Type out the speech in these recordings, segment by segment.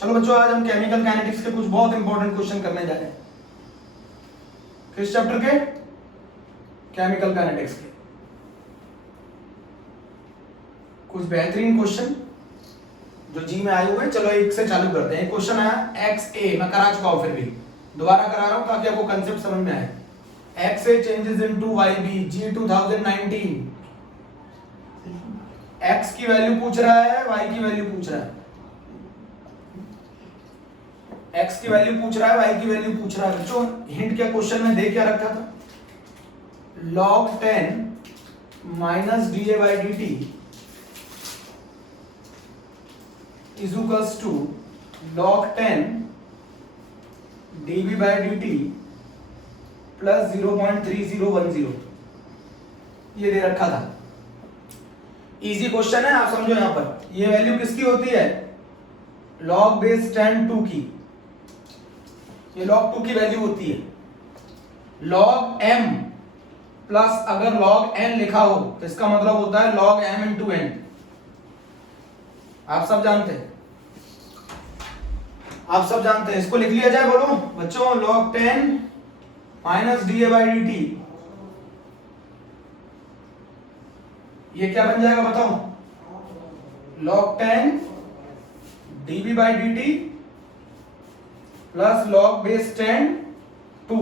चलो बच्चों, आज हम केमिकल काइनेटिक्स के कुछ बहुत इंपॉर्टेंट क्वेश्चन करने जा रहे हैं। किस चैप्टर के? केमिकल काइनेटिक्स के। कुछ बेहतरीन क्वेश्चन जो जी में आए हुए हैं। चलो एक से चालू करते हैं। क्वेश्चन आया एक्स ए, मैं करा चुका हूं, फिर भी दोबारा करा रहा हूं ताकि आपको कंसेप्ट समझ में आए। एक्स ए चेंजेस इनटू वाई बी जी 2019। एक्स की वैल्यू पूछ रहा है, वाई की वैल्यू पूछ रहा है। एक्स की वैल्यू पूछ रहा है, वाई की वैल्यू पूछ रहा है। बच्चों हिंट क्या क्वेश्चन में दे क्या रखा था? log 10 minus D A by D T is equals to log 10 dv by D T plus 0.3010। ये दे रखा था। इजी क्वेश्चन है, आप समझो। यहां पर ये वैल्यू किसकी होती है? log बेस 10 2 की। ये log 2 की वैल्यू होती है। log m प्लस अगर log n लिखा हो तो इसका मतलब होता है log m इंटू n। आप सब जानते हैं, आप सब जानते हैं। इसको लिख लिया जाए, बोलो बच्चों। log 10 minus D A by D T, ये क्या बन जाएगा बताओ? log 10 dv by D T plus log base 10 2।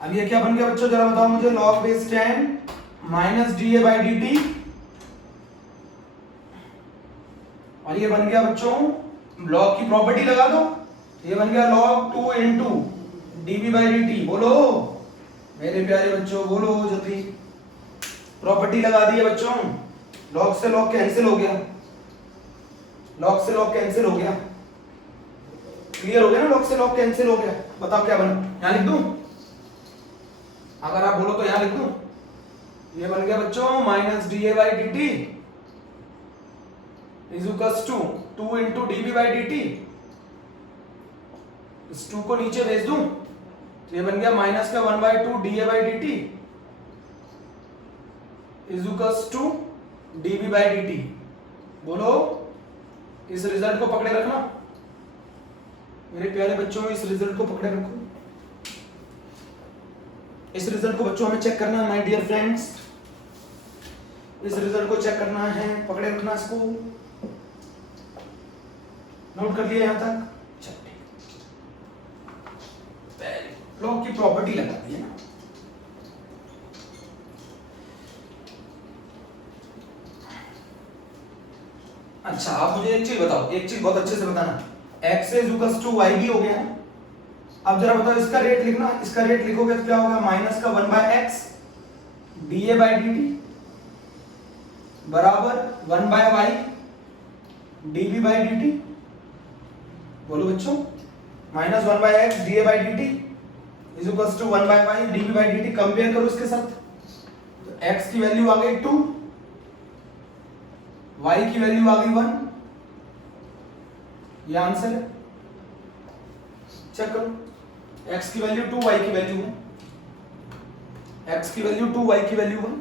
अब ये क्या बन गया बच्चों, जरा बताओ मुझे। log base 10 minus D A by D T, और ये बन गया बच्चों log की प्रॉपर्टी लगा दो। ये बन गया log 2 into DV by D T. बोलो मेरे प्यारे बच्चों, बोलो जल्दी। प्रॉपर्टी लगा दी है बच्चों। log से log कैंसिल हो गया, log से log कैंसिल हो गया। क्लियर हो गया ना? log से log कैंसिल हो गया। बताओ क्या बना? यहां लिख दूं? अगर आप बोलो तो यहां लिख दूं। ये बन गया बच्चों minus D A by D T is equals to 2 into DB by D T. इस 2 को नीचे भेज दूं तो ये बन गया माइनस का 1/2 D A by D T is equals to DB by D T. बोलो इस रिजल्ट को पकड़े रखना मेरे प्यारे बच्चों। इस रिजल्ट को पकड़े रखो। इस रिजल्ट को बच्चों हमें चेक करना है माय डियर फ्रेंड्स। इस रिजल्ट को चेक करना है, पकड़े रखना इसको। नोट कर लिया यहां तक? log की प्रॉपर्टी लगा दी है ना। अच्छा आप मुझे एक चीज बताओ, एक चीज बहुत अच्छे से बताना। x is equals to y भी हो गया। अब जरा बताओ इसका रेट लिखना। इसका रेट लिखोगे तो क्या होगा? माइनस का 1/x D A by D T बराबर 1/y dv by D T. बोलो बच्चों, minus 1/x D A by D T is equals to 1/y dv by D T. Compare करो इसके साथ तो x की वैल्यू आ गई 2, y की वैल्यू आ गई 1। ये आंसर है। चेक करो, x की वैल्यू 2, y की वैल्यू 1। x की वैल्यू 2, y की वैल्यू 1।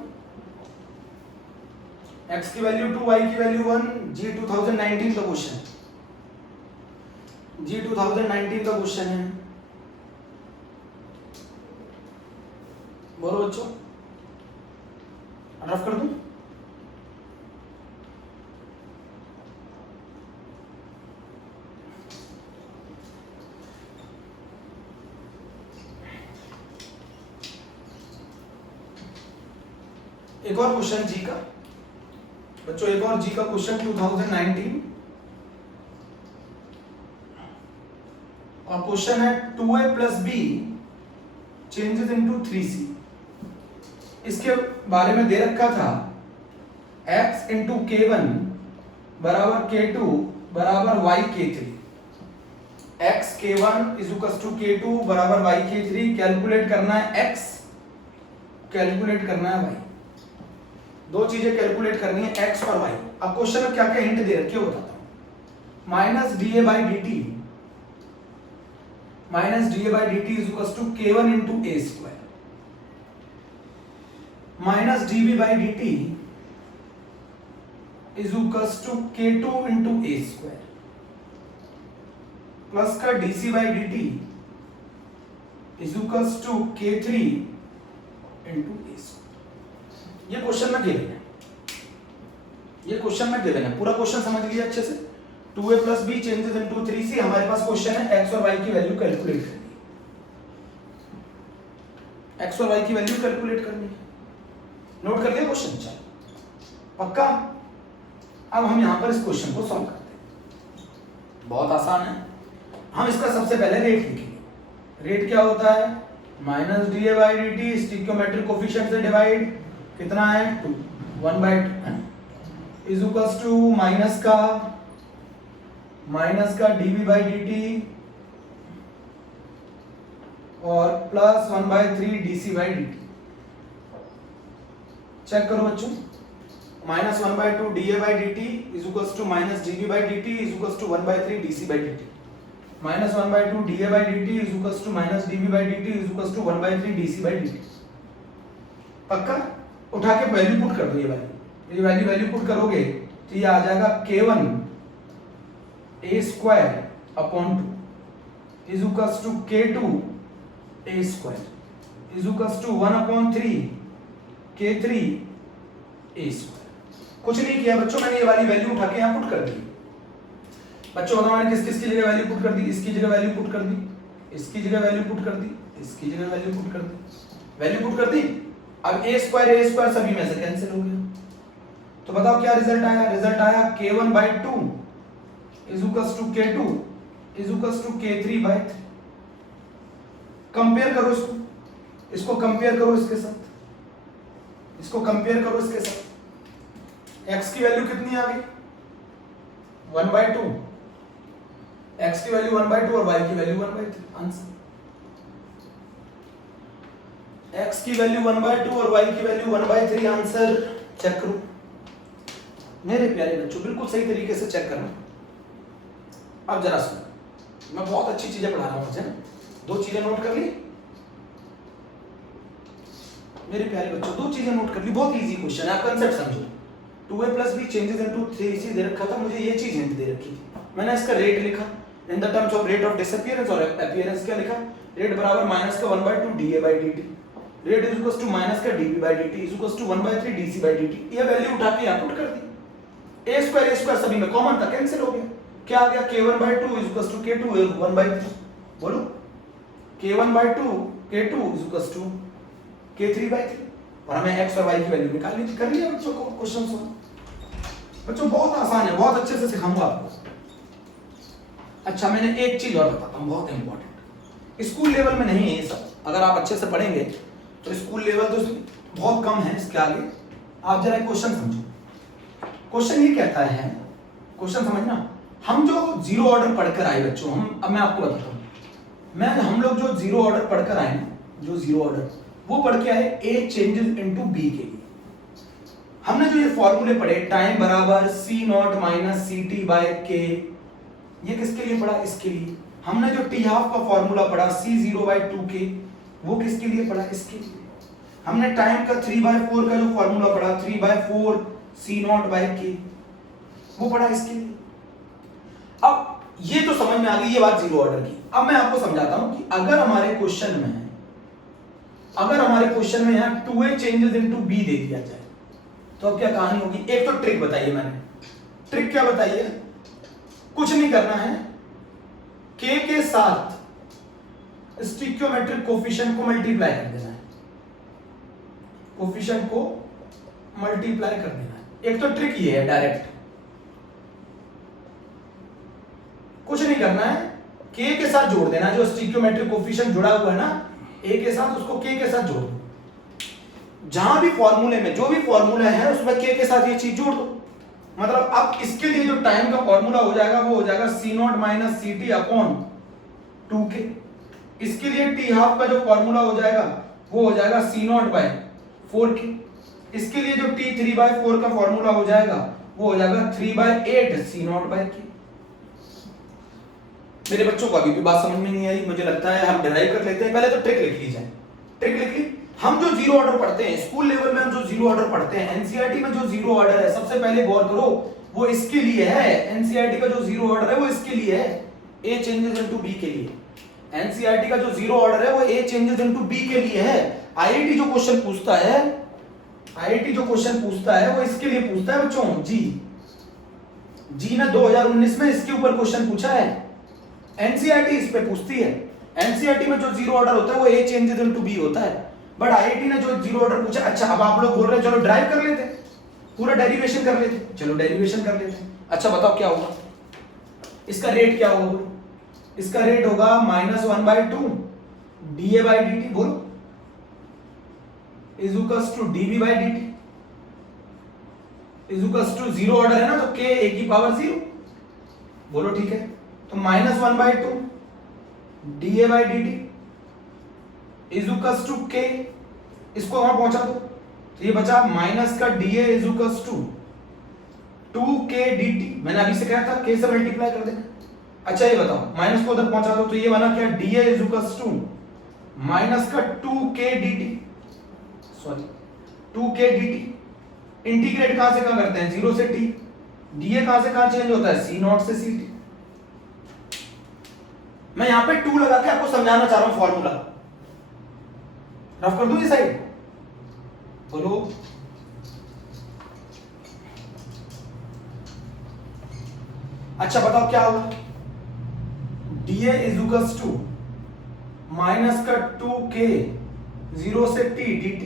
x की वैल्यू 2, y की वैल्यू 1। जी 2019 का क्वेश्चन, जी 2019 का क्वेश्चन है। बोलो बच्चों, रफ कर दूं? एक और क्वेश्चन जी का बच्चों, एक और जी का क्वेश्चन 2019, और क्वेश्चन है 2a plus B changes into 3c। इसके बारे में दे रखा था x इंटू k1 बराबर k2 बराबर y k3। x k1 is equal to k2 बराबर y k3। कैलकुलेट करना है x, कैलकुलेट करना है y। दो चीजें कैलकुलेट करनी है, x और y। अब क्वेश्चन में क्या क्या हिंट दे रखे हो बताता हूं। Minus D A by D T, minus D A by D T is equal to k1 into A square. Minus dv by dt is equals to K2 into A square plus का dc by dt is equals to K3 into A square. ये question में given है, ये question में given है, पूरा question समझ लिया अच्छे से। 2a plus B changes into 3c। हमारे पास क्वेश्चन है x और y की वैल्यू कैलकुलेट करनी है, x और y की वैल्यू कैलकुलेट करनी है। नोट कर लिया क्वेश्चन? चलो पक्का। अब हम यहां पर इस क्वेश्चन को सॉल्व करते हैं, बहुत आसान है। हम इसका सबसे पहले रेट लिखेंगे। रेट क्या होता है? Minus D A by D t stoichiometric coefficient से डिवाइड कितना है 2 1/2 इज इक्वल्स टू माइनस का dv बाई dt और plus 1/3 dc by dt। Check करो बच्चों, minus 1/2 dA by dt is equals to minus dv by dt is equals to 1/3 dc by dt। Minus 1/2 dA by dt is equals to minus dv by dt is equals to 1/3 dc by dt। पक्का? उठा के value put कर दो। ये value put करोगे तो ये आ जाएगा K1 a square upon 2 is equals to K2 a square is equals to 1/3 K3 a square. कुछ नहीं किया बच्चों, मैंने ये वाली वैल्यू उठा के यहाँ पुट कर दी। बच्चों बताओ मैंने किस किस की जगह वैल्यू पुट कर दी? इसकी जगह वैल्यू पुट कर दी, इसकी जगह वैल्यू पुट कर दी, इसकी जगह वैल्यू पुट कर दी, वैल्यू पुट कर दी। अब a स्क्वायर सभी में से कैंसिल हो गया। तो बताओ क्या रिजल्ट आया? रिजल्ट आया K1 by 2 is equals to K2 is equals to K3 by 3। Compare करो इसको कंपेयर करो इसके साथ, इसको कंपेयर करो इसके साथ। x की वैल्यू कितनी आ गई? 1/2। x की वैल्यू 1/2 और y की वैल्यू 1/3। आंसर x की वैल्यू 1/2 और y की वैल्यू 1/3। आंसर चेक करो मेरे प्यारे बच्चों, बिल्कुल सही तरीके से चेक करना। अब जरा सुनो, मैं बहुत अच्छी चीजें पढ़ा रहा हूं मुझे। 2 चीजें नोट कर ली मेरे प्यारे बच्चों, 2 चीजें नोट कर ली। बहुत इजी क्वेश्चन है, आप कंसेप्ट समझो। 2a plus b changes into 3c दे रखा था, मुझे ये चीज हिंट दे रखी थी। मैंने इसका रेट लिखा in the terms of rate of disappearance और अपीयरेंस। क्या लिखा? रेट बराबर माइनस का 1/2 dA by dt, rate is equals to minus का dv by dt is equals to 1/3 dc by dt। ये वैल्यू उठा के यहां पुट कर दी। a स्क्वायर सभी में कॉमन था, कैंसिल हो गया। क्या आ गया? K1/2 is equals to K2 1/3। बोलो K1/2 K2 is equals to K3/3। और हमें x और y की वैल्यू निकालनी थी। कर लिया बच्चों को क्वेश्चन सॉल्व। बच्चों बहुत आसान है, बहुत अच्छे से सिखाऊंगा आपको। अच्छा मैंने एक चीज और बताता हूं, बहुत इंपॉर्टेंट। स्कूल लेवल में नहीं है ये सब, अगर आप अच्छे से पढ़ेंगे तो स्कूल लेवल तो बहुत कम है इसके आगे। आप जरा क्वेश्चन समझो। क्वेश्चन ये कहता है, क्वेश्चन समझना, हम जो जीरो ऑर्डर पढ़कर आए बच्चों, अब मैं आपको बताता हूं, हम लोग जो जीरो ऑर्डर पढ़कर आए ना, जो जीरो ऑर्डर वो पढ़ के आए a चेंजेस इनटू b के लिए। हमने जो ये फॉर्मूले पढ़े, टाइम बराबर c0 minus ct bye k, ये किसके लिए पढ़ा? इसके लिए। हमने जो t हाफ का फॉर्मूला पढ़ा c0 बाय 2k, वो किसके लिए पढ़ा? इसके लिए। हमने टाइम का 3/4 का जो फॉर्मूला पढ़ा 3/4 c0 बाय k, वो पढ़ा इसके लिए। अब ये तो समझ में आ गई ये बात जीरो ऑर्डर की। अब मैं आपको समझाता हूं कि अगर हमारे क्वेश्चन में यहां 2a चेंजेस इनटू b दे दिया जाए तो अब क्या कहानी होगी? एक तो ट्रिक बताइए, मैंने ट्रिक क्या बताइए? कुछ नहीं करना है, k के साथ स्टिक्योमेट्रिक कोफिशिएंट को मल्टीप्लाई कर देना है, कोफिशिएंट को मल्टीप्लाई कर देना है। एक तो ट्रिक ये है डायरेक्ट, कुछ नहीं करना है, k के साथ जोड़ देना, जो स्टिक्योमेट्रिक कोफिशिएंट जुड़ा हुआ है ना a के साथ, उसको k के साथ जोड़ दो। जहां भी फॉर्मूले में जो भी फॉर्मूला है उसमें k के साथ ये चीज जोड़ दो। मतलब अब इसके लिए जो टाइम का फॉर्मूला हो जाएगा वो हो जाएगा c0 minus ct upon 2k। इसके लिए t हाफ का जो फॉर्मूला हो जाएगा वो हो जाएगा c0 बाय 4k। इसके लिए जो t 3/4 का फॉर्मूला हो जाएगा वो हो जाएगा 3/8 c0 बाय k। मेरे बच्चों को अभी भी बात समझ में नहीं आई, मुझे लगता है हम डिराइव कर लेते हैं। पहले तो ट्रिक लिख ली जाए। ट्रिक लिख ली, हम जो जीरो ऑर्डर पढ़ते हैं स्कूल लेवल में, हम जो जीरो ऑर्डर पढ़ते हैं, एनसीईआरटी में जो जीरो ऑर्डर है, सबसे पहले गौर करो वो इसके लिए है। एनसीईआरटी का जो जीरो ऑर्डर है वो इसके लिए है, ए चेंजेस इनटू बी के लिए। एनसीईआरटी का जो जीरो ऑर्डर है वो ए चेंजेस इनटू बी के लिए है। आईआईटी जो क्वेश्चन पूछता है, आईआईटी जो क्वेश्चन पूछता है वो इसके लिए पूछता है बच्चों। जी ने 2019 में इसके ऊपर क्वेश्चन पूछा है। एनसीईआरटी इस पे पूछती है। एनसीईआरटी में जो जीरो ऑर्डर होता है वो ए चेंजेस इनटू बी होता है, बट आईआईटी ने जो जीरो ऑर्डर पूछा। अच्छा अब आप लोग बोल रहे हैं चलो ड्राइव कर लेते, पूरा डेरिवेशन कर लेते, चलो डेरिवेशन कर लेते। अच्छा बताओ क्या होगा, इसका रेट क्या होगा? इसका रेट होगा -1/2 dA by dt, बोलो, is equals to dB by dt, is equals to zero order है ना, तो k a की पावर 0, बोलो ठीक है। तो -1/2 dA by dt is equals to k, इसको वहां पहुंचा दो तो ये बचा माइनस का dA is equals to 2k dt। मैंने अभी से कहा था k से मल्टीप्लाई कर देना। अच्छा ये बताओ माइनस को उधर पहुंचा दो तो ये बना क्या, dA is equals to minus का 2k dt, sorry 2k dt। Integrate कहां से कहां करते हैं, 0 से t। dA कहां से कहां चेंज होता है, c0 से ct। मैं यहां पे 2 लगा के आपको समझाना चाह रहा हूं फॉर्मूला, रफ कर दूं ये साइड, बोलो। अच्छा बताओ क्या होगा, dA is equals to minus का 2k 0 से t dt,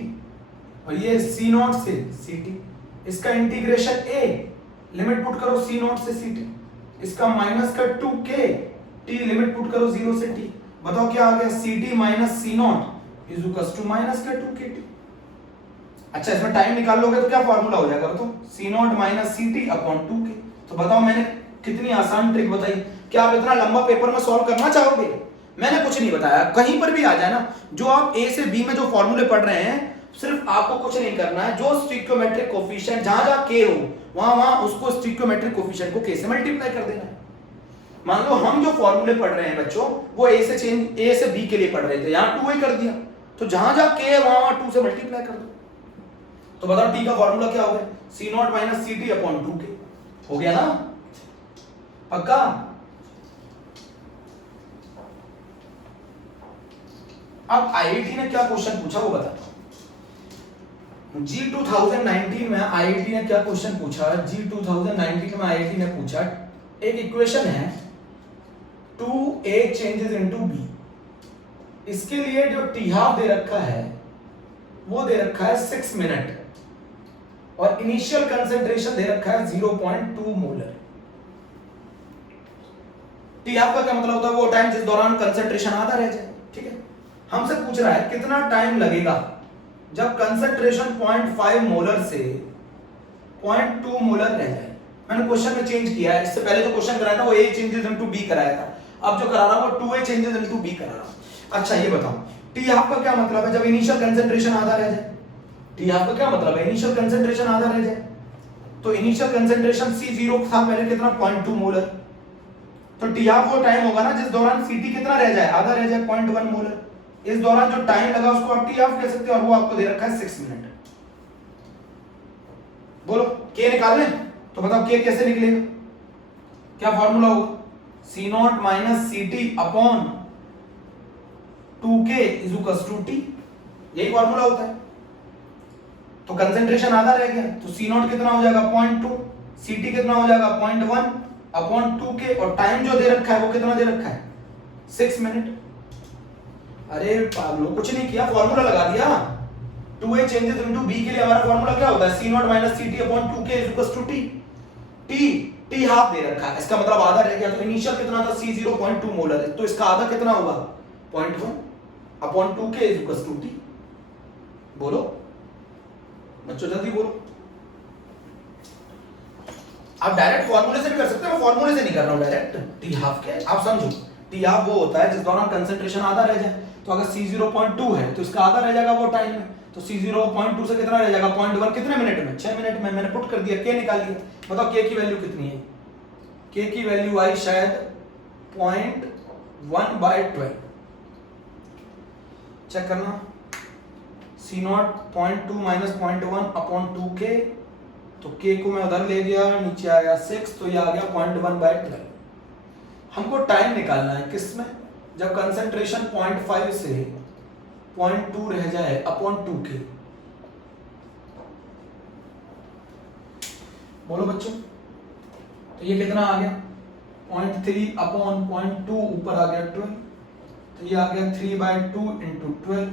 और ये c0 से ct। इसका इंटीग्रेशन a, लिमिट पुट करो c0 से ct। इसका माइनस का 2k t, लिमिट पुट करो 0 से t। बताओ क्या आ गया, ct minus c0 is equals to minus का 2k t। अच्छा इसमें टाइम निकाल लोगे तो क्या फॉर्मूला हो जाएगा, तो c0 minus ct upon 2k। तो बताओ मैंने कितनी आसान ट्रिक बताई, क्या आप इतना लंबा पेपर में सॉल्व करना चाहोगे? मैंने कुछ नहीं बताया, कहीं पर भी आ जाए ना, जो आप a से b में जो फॉर्मूले पढ़ रहे हैं, सिर्फ आपको कुछ नहीं करना है, जो स्टिक्योमेट्रिक कोफिशिएंट जहां जहां k हो वहां उसको स्टिक्योमेट्रिक कोफिशिएंट को k से मल्टीप्लाई कर देना है। मान लो हम जो फॉर्मूले पढ़ रहे हैं बच्चों वो a से b के लिए पढ़ रहे थे, यहां 2a कर दिया, तो जहां जहां k है वहां 2 से मल्टीप्लाई कर दो। तो बताओ t का फॉर्मूला क्या होगा, c0 minus ct upon 2k। हो गया ना, पक्का? अब आईआईटी ने क्या क्वेश्चन पूछा वो बताता हूं। जी 2019 में आईआईटी ने क्या क्वेश्चन पूछा, जी 2019 में आईआईटी ने पूछा, एक इक्वेशन है 2a चेंजेस इनटू b, इसके लिए जो t हाफ दे रखा है वो दे रखा है 6 मिनट, और इनिशियल कंसंट्रेशन दे रखा है 0.2 मोलर। टी हाफ का क्या मतलब होता है, वो टाइम जिस दौरान कंसंट्रेशन आधा रह जाए, ठीक है। हमसे पूछ रहा है कितना टाइम लगेगा जब कंसंट्रेशन 0.5 मोलर से 0.2 मोलर रह जाए। मैंने क्वेश्चन में चेंज किया है, इससे पहले जो क्वेश्चन कराया था वो a चेंजेस इनटू b कराया था, अब जो करा रहा हूं वो 2a चेंजेस इनटू b करा रहा हूं। अच्छा ये बताओ टी हाफ का क्या मतलब है, जब इनिशियल कंसंट्रेशन आधा रह जाए। टी हाफ का क्या मतलब है, इनिशियल कंसंट्रेशन आधा रह जाए, तो इनिशियल कंसंट्रेशन C0 था पहले कितना, 0.2 मोलर, तो टी हाफ वो टाइम होगा ना जिस दौरान Ct कितना रह जाए, आधा रह जाए, 0.1 मोलर। इस दौरान जो टाइम लगा उसको आप टी हाफ कह सकते हो, और वो आपको दे रखा है 6 मिनट। बोलो k निकालने, तो बताओ k कैसे निकलेगा, क्या फॉर्मूला होगा, C0 minus Ct upon 2k is equals to t, यही फॉर्मूला होता है। तो कंसंट्रेशन आधा रह गया, तो C0 कितना हो जाएगा 0.2, Ct कितना हो जाएगा 0.1 अपॉन 2k, और टाइम जो दे रखा है वो कितना दे रखा है 6 मिनट। अरे पागलो कुछ नहीं किया, फॉर्मूला लगा दिया। 2a चेंजेस इनटू b के लिए हमारा फॉर्मूला क्या होता है, C0 minus Ct upon 2k is equals to t। t half दे रखा है, इसका मतलब आधा रह गया, तो इनिशियल कितना था C0 0.2 मोलर है, तो इसका आधा कितना होगा 0.1 upon 2k is equals to t। बोलो बच्चों जल्दी बोलो। आप डायरेक्ट फॉर्मूले से भी कर सकते हो, फॉर्मूले से नहीं कर रहा हूं डायरेक्ट, टी हाफ के आप समझो। टी हाफ वो होता है जिस दौरान कंसंट्रेशन आधा रह जाए, तो अगर C0.2 है तो इसका आधा रह जाएगा वो टाइम में, तो C0.2 से कितना रह जाएगा 0.1, कितने मिनट में 6 मिनट में। मैंने पुट कर दिया, k निकाल दिया। बताओ k की वैल्यू कितनी है, k की वैल्यू आई शायद 0.1/12, चेक करना। सी नॉट 0.2 माइनस 0.1 अपॉन 2k, तो k को मैं उधर ले गया, नीचे आ गया 6, तो ये आ गया 0.1/12। हमको टाइम निकालना है किस में, जब कंसंट्रेशन 0.5 से 0.2 रह जाए अपॉन 2k। बोलो बच्चों, तो ये कितना आ गया 0.3 अपॉन 0.2, ऊपर आ गया 12, तो ये आ गया 3/2 इंटू 12,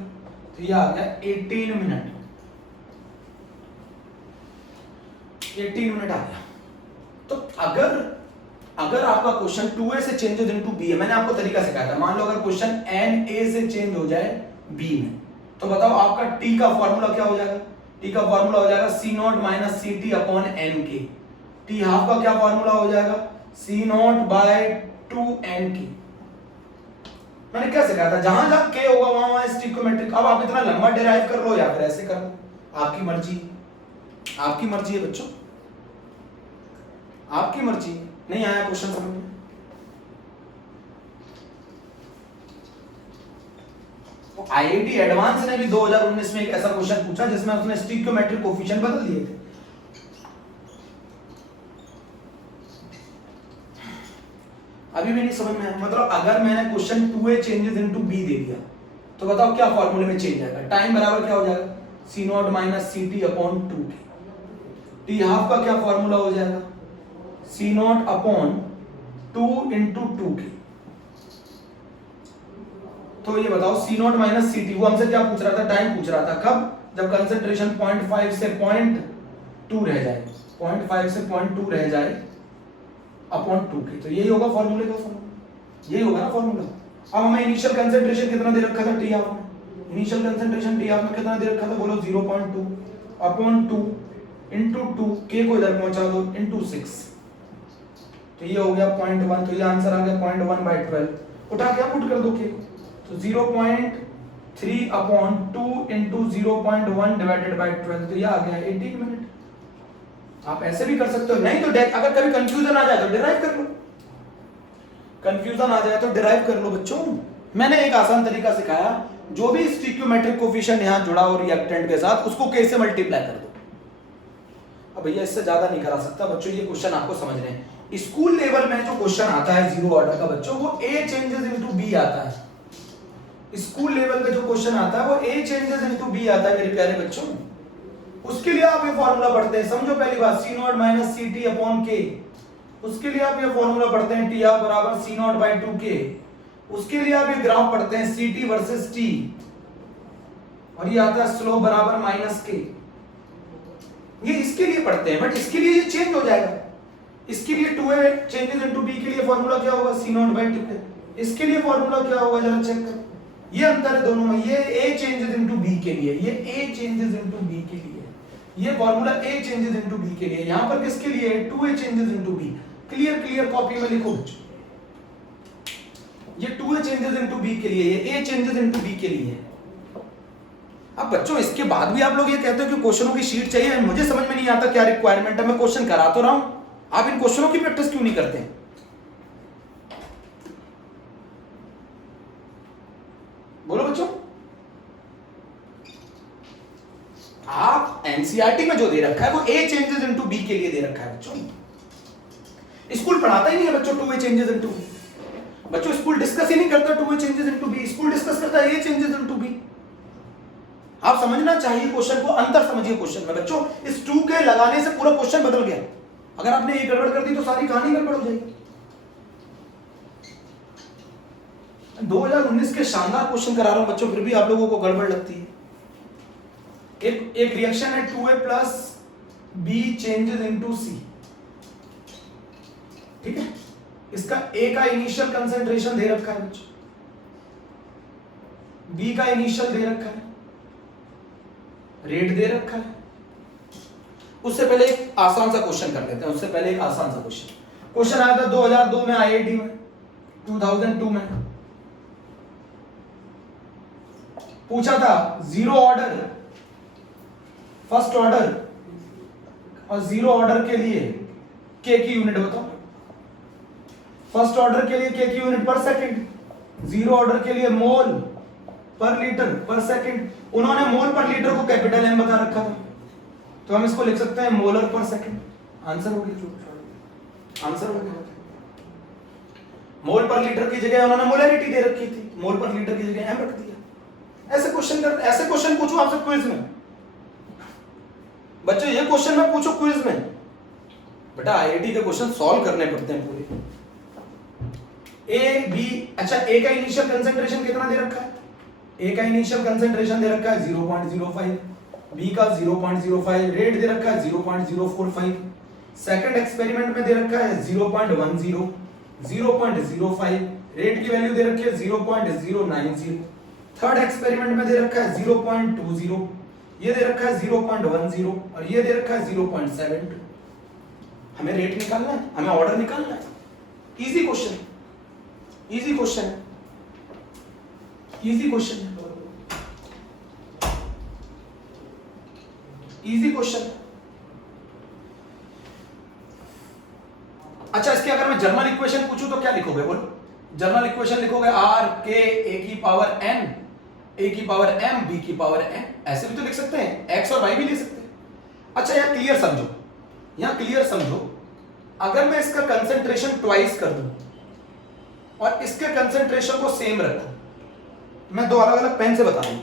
तो ये आ गया 18 मिनट। 18 मिनट आ गया। तो अगर आपका क्वेश्चन 2a से चेंजेस इनटू b है, मैंने आपको तरीका सिखाया था, मान लो अगर क्वेश्चन na से चेंज हो जाए b में, तो बताओ आपका t का फॉर्मूला क्या हो जाएगा। t का फॉर्मूला हो जाएगा c not minus C T upon N K. t half का क्या फॉर्मूला हो जाएगा, c नॉट बाय 2n के। मैंने क्या सिखाया था, जहां जहां k होगा वहां वहां स्टिकोमेट्रिक। अब आप इतना लंबा डिराइव कर लो या फिर ऐसे कर लो, आपकी मर्जी, आपकी मर्जी है बच्चों, आपकी मर्जी। नहीं आया क्वेश्चन समझ में? तो आईआईटी एडवांस ने भी 2019 में एक ऐसा क्वेश्चन पूछा जिसमें उसने स्टिक्योमेट्रिक कोफिशिएंट बदल दिए थे। अभी भी नहीं समझ में आया। मतलब अगर मैंने question 2a changes into b दे दिया, तो बताओ क्या फॉर्मूले में चेंज आएगा। टाइम बराबर क्या हो जाएगा, c not minus C T upon 2k। t half का क्या फॉर्मूला हो जाएगा, c not upon 2 into 2k। तो ये बताओ c not minus C T, वो हमसे क्या पूछ रहा था, टाइम पूछ रहा था, कब, जब कंसंट्रेशन 0.5 से 0.2 रह जाए, 0.5 से 0.2 रह जाए अपॉन 2k। तो यही होगा फॉर्मूले का फॉर्मूला, यही होगा ना फॉर्मूला। अब हमें इनिशियल कंसंट्रेशन कितना दे रखा था टी हाफ में, इनिशियल कंसंट्रेशन टी हाफ में कितना दे रखा था, बोलो 0.2 अपॉन 2 इंटू 2, k को इधर पहुंचा दो, इंटू 6, तो ये हो गया 0.1, तो ये आंसर आ गया 0.1/12। उठा के पुट कर दो k, तो 0.3 अपॉन 2 इंटू 0.1 डिवाइडेड बाय 12, तो ये आ गया 18 मिनट। आप ऐसे भी कर सकते हो, नहीं तो अगर कभी कंफ्यूजन आ जाए तो डिराइव कर लो, कंफ्यूजन आ जाए तो डिराइव कर लो बच्चों। मैंने एक आसान तरीका सिखाया, जो भी स्टिक्योमेट्रिक कोफिशिएंट यहां जुड़ा हो रिएक्टेंट के साथ, उसको k से मल्टीप्लाई कर दो। अब भैया इससे ज्यादा नहीं करा सकता बच्चों, ये क्वेश्चन आपको समझ रहे हैं। स्कूल लेवल में जो क्वेश्चन आता है जीरो ऑर्डर का बच्चों, वो a चेंजेस इनटू b आता है। स्कूल लेवल का जो क्वेश्चन आता है वो a चेंजेस इनटू b आता है मेरे प्यारे बच्चों। उसके लिए आप ये फॉर्मूला पढ़ते हैं, समझो पहली बात, c not minus C T upon k। उसके लिए आप ये फॉर्मूला पढ़ते हैं t हाफ बराबर c नॉट बाय 2k। उसके लिए आप ये ग्राफ पढ़ते हैं ct वर्सेस t, और ये आता है स्लोप बराबर माइनस k। ये इसके लिए पढ़ते हैं, बट इसके लिए ये चेंज हो जाएगा। इसके लिए 2a चेंजेस इनटू b के लिए फॉर्मूला क्या होगा, c नॉट बाय 2k। इसके लिए फॉर्मूला क्या होगा, जरा चेक कर। ये अंतर है दोनों में, ये a चेंजेस इनटू b के लिए, ये a चेंजेस इनटू b के लिए, ये formula a changes into b के लिए। यहां पर किसके लिए है, 2a changes into b। Clear copy में लिखो बच्चों, ये 2a चेंजेस इनटू b के लिए, ये a चेंजेस इनटू b के लिए। अब बच्चों इसके बाद भी आप लोग ये कहते हो कि क्वेश्चनों की शीट चाहिए, मुझे समझ में नहीं आता क्या रिक्वायरमेंट है। मैं क्वेश्चन करा तो रहा हूं, आप इन क्वेश्चनों की प्रैक्टिस क्यों नहीं करते? बोलो बच्चों, आप एनसीईआरटी में जो दे रखा है वो a चेंजेस इनटू b के लिए दे रखा है बच्चों। स्कूल पढ़ाता ही नहीं है बच्चों 2a चेंजेस इनटू b। बच्चों स्कूल डिस्कस ही नहीं करता 2a changes into b, school discuss करता है a चेंजेस इनटू b। आप समझना चाहिए क्वेश्चन को, अंतर समझिए क्वेश्चन में बच्चों। इस 2 के लगाने से पूरा क्वेश्चन बदल गया। अगर आपने ये गड़बड़ कर दी तो सारी कहानी गड़बड़ हो जाएगी। 2019 के शानदार क्वेश्चन करा रहा हूं बच्चों, फिर भी आप लोगों को गड़बड़ लगती है। एक रिएक्शन है 2a plus b changes into c, ठीक है। इसका a का इनिशियल कंसंट्रेशन दे रखा है बच्चों, b का इनिशियल दे रखा है, रेट दे रखा है। उससे पहले एक आसान सा क्वेश्चन कर लेते हैं, उससे पहले एक आसान सा क्वेश्चन आया था 2002 में आईआईटी में, 2002 में पूछा था जीरो ऑर्डर, फर्स्ट ऑर्डर और जीरो ऑर्डर के लिए k की यूनिट बताओ। फर्स्ट ऑर्डर के लिए k की यूनिट पर सेकंड, जीरो ऑर्डर के लिए मोल, पर लीटर पर सेकंड, उन्होंने मोल पर लीटर को कैपिटल एम बता रखा था, तो हम इसको लिख सकते हैं मोलर पर सेकंड। आंसर हो गया, आंसर हो गया। मोल पर लीटर की जगह उन्होंने मोलैरिटी दे रखी थी, मोल पर लीटर की जगह एम रख दिया। ऐसे क्वेश्चन पूछो आपसे क्विज में, बच्चों ये क्वेश्चन में पूछो क्विज में, बेटा आईआईटी के क्वेश्चन सॉल्व करने पड़ते हैं पूरे। ए बी, अच्छा ए का इनिशियल कंसंट्रेशन कितना दे रखा है? ए का इनिशियल कंसंट्रेशन दे रखा है 0.05, बी का 0.05, रेट दे रखा है 0.045, सेकंड एक्सपेरिमेंट में दे रखा है 0.10, 0.05, रेट की वैल्यू दे रखी है 0.090, थर्ड एक्सपेरिमेंट में दे रखा है 0.20, ये दे रखा है 0.10 और ये दे रखा है 0.72। हमें रेट निकालना है, हमें ऑर्डर निकालना है। इजी क्वेश्चन, इजी क्वेश्चन है, इजी क्वेश्चन है, इजी क्वेश्चन है। अच्छा इसके अगर मैं जर्नल इक्वेशन पूछूं तो क्या लिखोगे? बोलो जर्नल इक्वेशन लिखोगे आर के ए की पावर एन, ए की पावर एम, बी की पावर एन, ऐसे भी तो लिख सकते हैं, एक्स और वाई भी लिख सकते हैं। अच्छा यहां क्लियर समझो, यहां क्लियर समझो, अगर मैं इसका कंसंट्रेशन ट्वाइस कर दूं और इसके कंसंट्रेशन को सेम रखूं, मैं दो अलग अलग पेन से बता रहा हूं,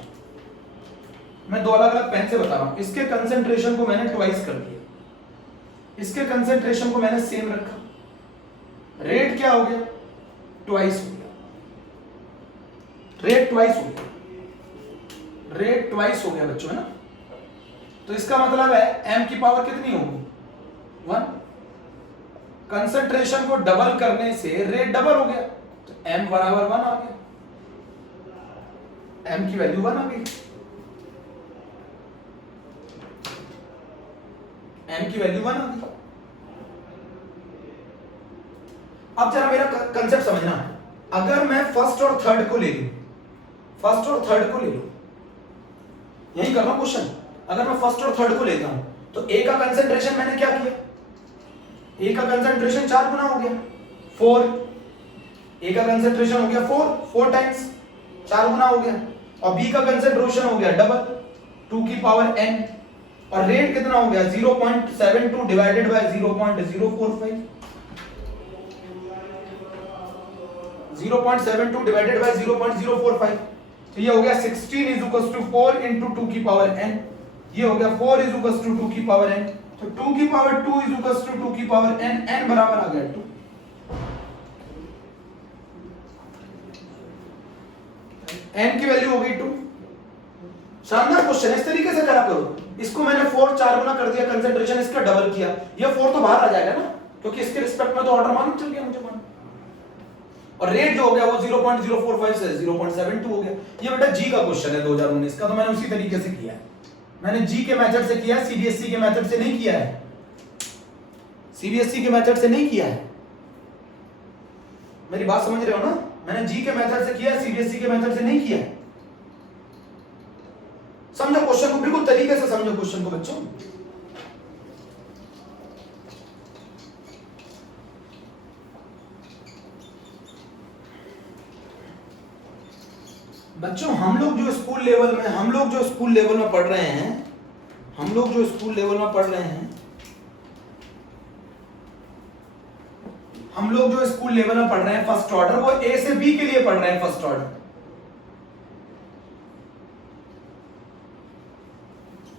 मैं दो अलग अलग पेन से बता रहा हूं, इसके कंसंट्रेशन को मैंने ट्वाइस कर दिया, इसके कंसंट्रेशन को मैंने सेम रखा, रेट क्या हो गया? ट्वाइस हो गया, रेट ट्वाइस हो गया, रेट ट्वाइस हो गया बच्चों, है ना? तो इसका मतलब है m की पावर कितनी होगी? 1। कंसंट्रेशन को डबल करने से रेट डबल हो गया, तो m बराबर 1 आ गया, m की वैल्यू 1 आ गई, m की वैल्यू 1 आ गई। अब जरा मेरा कंसेप्ट समझना, अगर मैं फर्स्ट और थर्ड को ले लूं, फर्स्ट और थर्ड को ले लूं, यही कर रहा हूं क्वेश्चन, अगर मैं फर्स्ट और थर्ड को लेता हूं तो ए का कंसंट्रेशन मैंने क्या किया? ए का कंसंट्रेशन 4 गुना हो गया, 4, ए का कंसंट्रेशन हो गया 4 टाइम्स, 4 गुना हो गया, और बी का कंसंट्रेशन हो गया डबल, 2 की पावर n, और रेट कितना हो गया? 0.72 डिवाइडेड बाय 0.045, 0.72 डिवाइडेड बाय 0.045, तो ये हो गया 16 इज इक्वल टू 4 इंटू 2 की पावर n, ये हो गया 4 इज इक्वल टू 2 की पावर n, तो 2 की पावर 2 इज इक्वल टू 2 की पावर n, n बराबर आ गया 2। n की वैल्यू हो गई 2। शानदार क्वेश्चन है, इस तरीके से करा करो, इसको मैंने 4 4 गुना कर दिया, कंसंट्रेशन इसका डबल किया, ये 4 तो बाहर आ जाएगा ना, क्योंकि इसके रिस्पेक्ट में तो ऑर्डर मालूम चल गया मुझे, मान, और रेट जो हो गया वो 0.045 से 0.72 हो गया। ये बेटा जी का क्वेश्चन है 2019 का, तो मैंने उसी तरीके से किया है, मैंने जी के मेथड से किया है, सीबीएसई के मेथड से नहीं किया है, सीबीएसई के मेथड से नहीं किया है, मेरी बात समझ रहे हो ना? मैंने जी के मेथड से किया है, सीबीएसई के मेथड से नहीं किया है। समझो क्वेश्चन को, बिल्कुल तरीके से समझो क्वेश्चन को बच्चों। बच्चों हम लोग जो स्कूल लेवल में, हम लोग जो स्कूल लेवल में पढ़ रहे हैं, हम लोग जो स्कूल लेवल में पढ़ रहे हैं, हम लोग जो स्कूल लेवल में पढ़ रहे हैं फर्स्ट ऑर्डर, वो ए से बी के लिए पढ़ रहे हैं फर्स्ट ऑर्डर।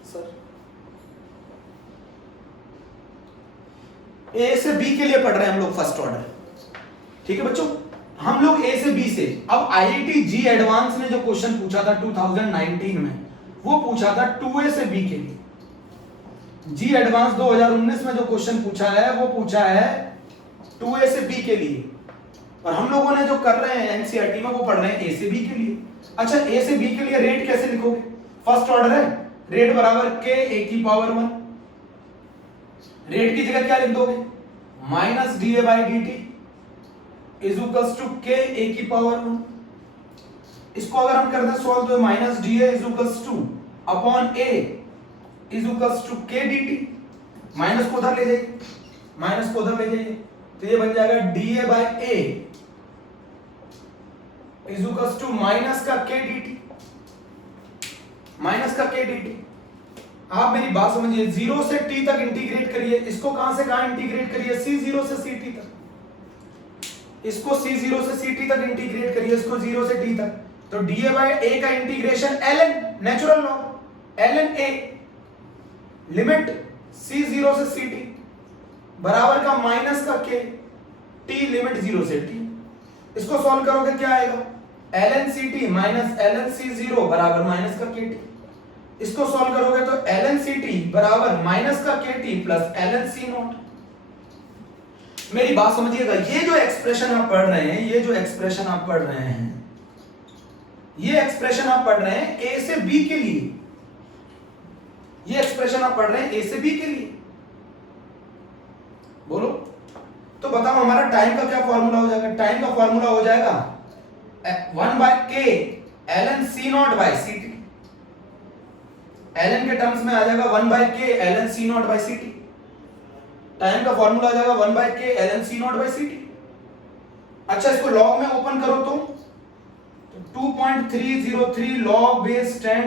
सर ए से बी के लिए पढ़ रहे हैं हम लोग फर्स्ट ऑर्डर, ठीक है बच्चों? हम लोग ए से बी से, अब आईआईटी जी एडवांस ने जो क्वेश्चन पूछा था 2019 में, वो पूछा था 2A से बी के लिए। जी एडवांस 2019 में जो क्वेश्चन पूछा है वो पूछा है 2A से बी के लिए, और हम लोगों ने जो कर रहे हैं एनसीईआरटी में वो पढ़ रहे हैं ए से बी के लिए। अच्छा ए से बी के लिए रेट कैसे लिखोगे? फर्स्ट ऑर्डर है, रेट बराबर के ए की पावर 1, रेट की जगह क्या लिख दोगे? Minus D A by D T is equals to K A की पावर 1। इसको अगर हम करते हैं सॉल्व, तो minus D a is equals to upon a is equals to k d T, minus को उधर ले जाइए, माइनस को उधर ले जाइए, तो ये बन जाएगा d A by a is equals to minus का के डी टी। माइनस का के डी टी। आप मेरी बात समझिए, 0 से t तक इंटीग्रेट करिए, इसको कहां से कहां इंटीग्रेट करिए, C0 से Ct तक, इसको C0 से Ct तक इंटीग्रेट करिए, इसको 0 से t तक, तो dA बाय a का integration ln, natural log ln a, limit C0 से Ct बराबर का माइनस का k, t लिमिट 0 से t। इसको सॉल्व करोगे क्या आएगा, ln Ct minus ln C0 बराबर माइनस का kt। इसको सॉल्व करोगे तो ln Ct बराबर माइनस का kt प्लस ln C0। मेरी बात समझिएगा, ये जो एक्सप्रेशन आप पढ़ रहे हैं, ये जो एक्सप्रेशन आप पढ़ रहे हैं, ये एक्सप्रेशन आप पढ़ रहे हैं a से b के लिए, ये एक्सप्रेशन आप पढ़ रहे हैं a से b के लिए। बोलो तो बताओ हमारा टाइम का क्या फॉर्मूला हो जाएगा, टाइम का फॉर्मूला हो जाएगा 1/k ln C0 by Ct। ln के टर्म्स में आ जाएगा 1/k ln C0 by Ct। Time का फॉर्मूला आ जाएगा 1/k ln C0 by Ct। अच्छा इसको लॉग में ओपन करो तो 2.303 log base 10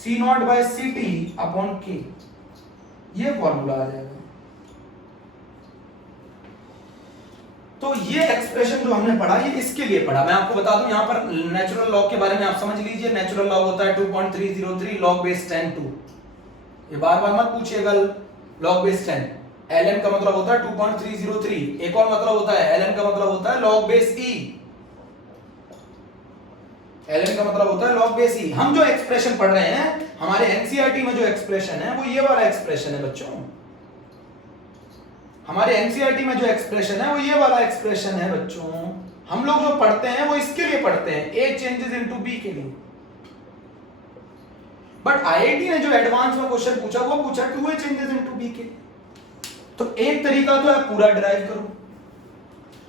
C0 by Ct upon k, ये फॉर्मूला आ जाएगा। तो ये एक्सप्रेशन जो हमने पढ़ा, ये इसके लिए पढ़ा। मैं आपको बता दूं, यहां पर नेचुरल लॉग के बारे में आप समझ लीजिए। नेचुरल लॉग होता है 2.303 log base 10 ये बार बार मत पूछिएगा। log base 10 ln का मतलब होता है 2.303, एक और मतलब होता है ln का मतलब होता है log base e, ln का मतलब होता है log base e। हम जो एक्सप्रेशन पढ़ रहे हैं, हमारे एनसीईआरटी में जो एक्सप्रेशन है वो ये वाला एक्सप्रेशन है बच्चों। हमारे एनसीईआरटी में जो एक्सप्रेशन है वो ये वाला एक्सप्रेशन है बच्चों। हम लोग जो पढ़ते हैं वो इसके लिए पढ़ते हैं, A चेंजेस इनटू B के लिए। बट आईआईटी ने जो एडवांस में क्वेश्चन पूछा वो पूछा 2A चेंजेस इनटू B के। तो एक तरीका तो है पूरा डिराइव करो,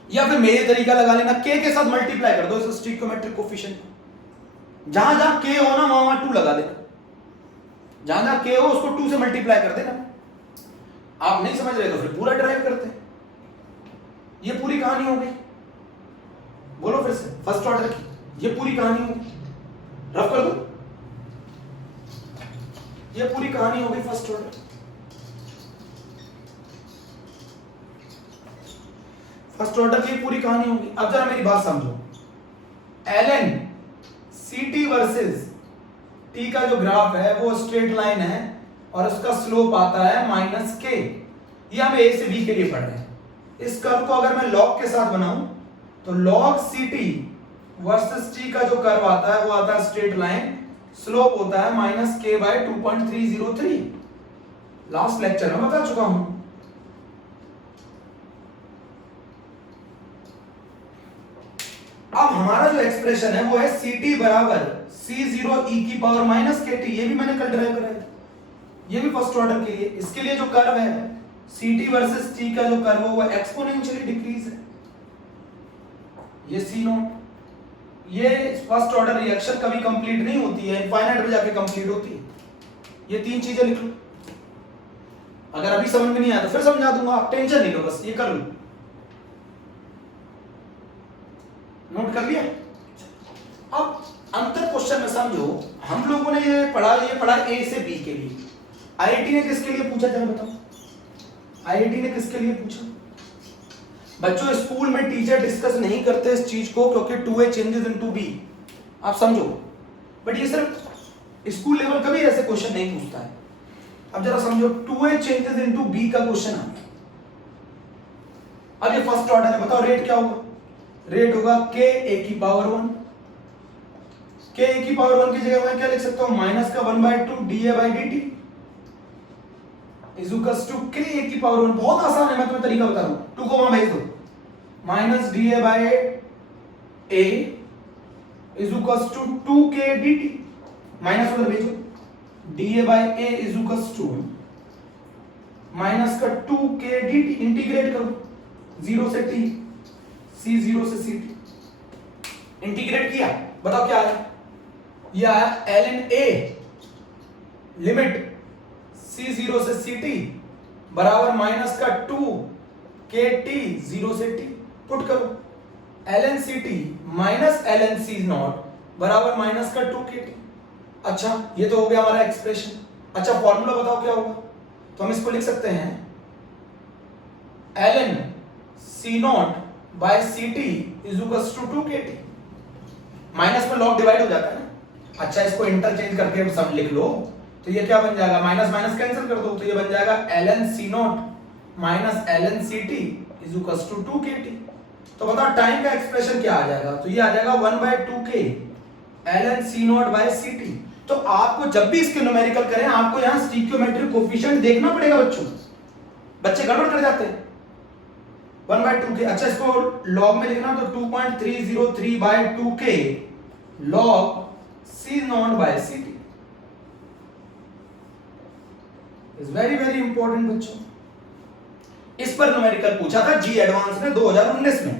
या फिर मेरे तरीका लगा लेना, K के साथ मल्टीप्लाई कर दो इस स्टिकोमेट्रिक कोफिशिएंट को। जहां जहां K हो ना वहां 2 लगा देना, जहां जहां K हो उसको 2 से मल्टीप्लाई कर देना। आप नहीं समझ रहे तो फिर पूरा ड्राइव करते हैं। ये पूरी कहानी हो गई। बोलो फिर से, फर्स्ट ऑर्डर की ये पूरी कहानी हो गई। रफ कर दो, ये पूरी कहानी हो गई फर्स्ट ऑर्डर। फर्स्ट ऑर्डर की पूरी कहानी होगी। अब जरा मेरी बात समझो, ln Ct वर्सेस t का जो ग्राफ है वो स्ट्रेट लाइन है और उसका स्लोप आता है -k। ये हम a से b के लिए पढ़ रहे हैं। इस कर्व को अगर मैं log के साथ बनाऊं तो log Ct वर्सेस t का जो कर्व आता है वो आता है स्ट्रेट लाइन, स्लोप होता है -k बाय 2.303। लास्ट लेक्चर में बता चुका हूं। अब हमारा जो एक्सप्रेशन है वो है Ct बराबर C0 e की पावर -kt। ये भी मैंने कल ड्राइव कराया, ये भी फर्स्ट ऑर्डर के लिए। इसके लिए जो कर्व है Ct वर्सेस t का जो कर्व है वो एक्सपोनेंशियली डिक्रीज है। ये C0, ये फर्स्ट ऑर्डर रिएक्शन कभी कंप्लीट नहीं होती है, इनफाइनाइट पे जाके कंप्लीट होती है। ये 3 चीजें लिख लो। अगर अभी समझ में नहीं आया तो फिर समझा दूंगा, आप टेंशन नहीं लो, बस ये कर लो। नोट कर लिया। अब अंतर क्वेश्चन में समझो, हम लोगों ने ये पढ़ा A से B के लिए। आईआईटी ने किसके लिए पूछा जरा बताओ, आईआईटी ने किसके लिए पूछा? बच्चों स्कूल में टीचर डिस्कस नहीं करते इस चीज को, क्योंकि 2A चेंजेस इनटू B, आप समझो। बट ये सिर्फ स्कूल लेवल कभी ऐसे क्वेश्चन नहीं पूछता है। अब जरा समझो, 2A चेंजेस इनटू B का क्वेश्चन आता है। अब ये फर्स्ट ऑर्डर है, बताओ रेट क्या होगा? रेट होगा k a की पावर 1। k a की पावर 1 की जगह मैं क्या लिख सकता हूं, -1/2 dA by dt is equals to k a की पावर 1। बहुत आसान है, मैं तुम्हें तरीका बता रहा हूं। 2 को वहां भेज दो, -dA by a is equals to 2k dt। Minus उधर भेजो, dA by a is equals to minus का 2k dt। इंटीग्रेट करो 0 से t, C0 से Ct। इंटीग्रेट किया, बताओ क्या आया? ये आया ln a लिमिट C0 से Ct बराबर माइनस का 2kt 0 से t। पुट करो, ln Ct minus ln C0 बराबर माइनस का 2kt। अच्छा ये तो हो गया हमारा एक्सप्रेशन। अच्छा फॉर्मूला बताओ क्या होगा। तो हम इसको लिख सकते हैं ln c not by c t is equals to 2kT। Minus में लॉग डिवाइड हो जाता है ना। अच्छा इसको इंटरचेंज करके सब लिख लो तो ये क्या बन जाएगा, माइनस माइनस कैंसिल कर दो तो ये बन जाएगा ln c not minus ln ct is equals to 2kT। तो बताओ टाइम का एक्सप्रेशन क्या आ जाएगा, तो ये आ जाएगा 1/2k ln c not by ct। तो आपको जब भी इसके न्यूमेरिकल करें आपको यहां स्टीकियोमेट्रिक कोफिशिएंट देखना पड़ेगा बच्चों, बच्चे गड़बड़ कर जाते हैं 1/2k। अच्छा इसको लॉग में लिखना तो 2.303/2k log c not by ct is very very important बच्चों। इस पर न्यूमेरिकल पूछा था जी एडवांस ने 2019 में,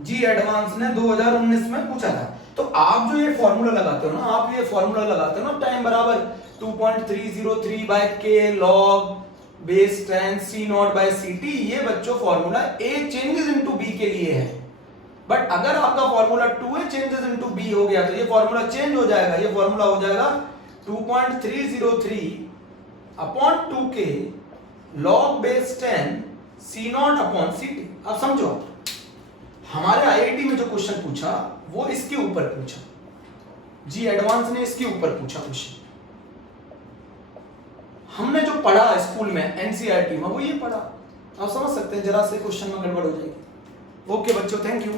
जी एडवांस ने 2019 में पूछा था। तो आप जो ये फॉर्मूला लगाते हो ना, आप ये फॉर्मूला लगाते हो ना टाइम बराबर 2.303/k log base 10 c not by ct, ये बच्चों formula a changes into b के लिए है। बट अगर आपका formula 2a changes into b हो गया तो ये फॉर्मूला चेंज हो जाएगा, ये फॉर्मूला हो जाएगा 2.303 upon 2k log base 10 c not upon ct। अब समझो हमारे आईआईटी में जो क्वेश्चन पूछा वो इसके ऊपर पूछा, जी एडवांस ने इसके ऊपर पूछा क्वेश्चन। हमने जो पढ़ा स्कूल में एनसीईआरटी में वो ये पढ़ा, आप समझ सकते हैं जरा से क्वेश्चन में गड़बड़ हो जाएगी। ओके बच्चों, थैंक यू।